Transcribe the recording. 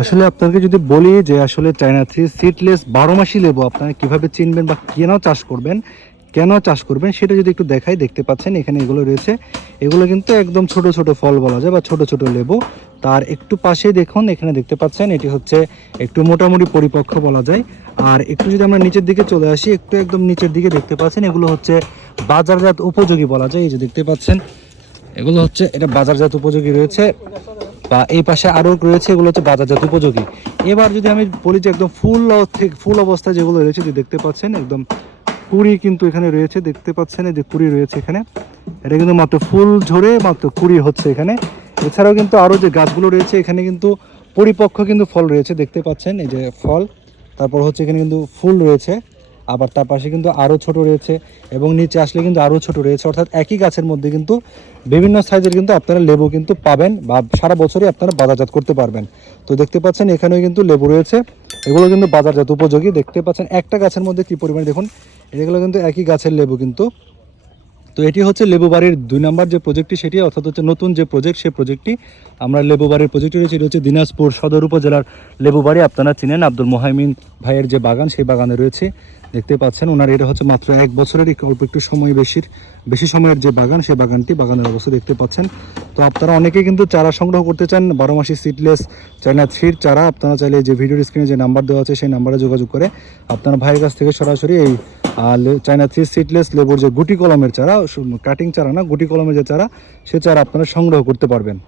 আসলে আপনাকে যদি বলি যে আসলে চায়না থ্রি সিটলেস বারো মাসি লেবু আপনারা কীভাবে চিনবেন বা কেন চাষ করবেন, কেন চাষ করবেন, সেটা যদি একটু দেখাই, দেখতে পাচ্ছেন এখানে এগুলো রয়েছে। এগুলো কিন্তু একদম ছোট ছোট ফল বলা যায় বা ছোট ছোট লেবু। তার একটু পাশে দেখুন, এখানে দেখতে পাচ্ছেন, এটি হচ্ছে একটু মোটামুটি পরিপক্ক বলা যায়। আর একটু যদি আমরা নিচের দিকে চলে আসি, একটু একদম নিচের দিকে দেখতে পাচ্ছেন, এগুলো হচ্ছে বাজারজাত উপযোগী বলা যায়। এই যে দেখতে পাচ্ছেন, এগুলো হচ্ছে, এটা বাজারজাত উপযোগী রয়েছে। বা এই পাশে আরও রয়েছে, এগুলো হচ্ছে বাজারজাত উপযোগী। এবার যদি আমি বলি যে একদম ফুল ফুল অবস্থায় যেগুলো রয়েছে, যে দেখতে পাচ্ছেন, একদম কুড়ি কিন্তু এখানে রয়েছে, দেখতে পাচ্ছেন যে কুড়ি রয়েছে এখানে। এটা কিন্তু মাত্র ফুল ঝরে, মাত্র কুড়ি হচ্ছে এখানে। এছাড়াও কিন্তু আরও যে গাছগুলো রয়েছে, এখানে কিন্তু পরিপক্ক কিন্তু ফল রয়েছে, দেখতে পাচ্ছেন এই যে ফল। তারপর হচ্ছে এখানে কিন্তু ফুল রয়েছে। আবার তার পাশে কিন্তু আরও ছোট রয়েছে এবং নিচে আসলে কিন্তু আরও ছোট রয়েছে। অর্থাৎ একই গাছের মধ্যে কিন্তু বিভিন্ন সাইজের কিন্তু আপনারা লেবু কিন্তু পাবেন বা সারা বছরই আপনারা বাজারজাত করতে পারবেন। তো দেখতে পাচ্ছেন এখানেও কিন্তু লেবু রয়েছে। এগুলো কিন্তু বাজারজাত উপযোগী। দেখতে পাচ্ছেন একটা গাছের মধ্যে কি পরিমাণ দেখুন, এগুলো কিন্তু একই গাছের লেবু কিন্তু তো এটি হচ্ছে লেবু বাড়ির দুই নম্বর যে প্রজেক্টটি সেটি, অর্থাৎ হচ্ছে নতুন যে প্রজেক্ট সেই প্রজেক্টটি আমরা লেবু বাড়ির প্রজেক্টটি রয়েছে, এটি হচ্ছে দিনাজপুর সদর উপজেলার লেবু বাড়ি। আপনারা চিনেন আব্দুল মোহাইমিন ভাইয়ের যে বাগান, সেই বাগানে রয়েছে। দেখতে পাচ্ছেন, ওনার এটা হচ্ছে মাত্র এক বছরেরই অল্প একটু সময় বেশির বেশি সময়ের যে বাগান, সেই বাগানটি বাগানের অবস্থা দেখতে পাচ্ছেন। তো আপনারা অনেকে কিন্তু চারা সংগ্রহ করতে চান, বারো মাসি সিডলেস চায়না থ্রির চারা। আপনারা চাইলে যে ভিডিওর স্ক্রিনে যে নাম্বার দেওয়া আছে, সেই নাম্বারে যোগাযোগ করে আপনার ভাইয়ের কাছ থেকে সরাসরি এই লে- চায়না থ্রি সিটলেস লেবুর যে গুটি কলমের চারা কাটিং চারা না, গুটি কলমের যে চারা, সে চারা আপনারা সংগ্রহ করতে পারবেন।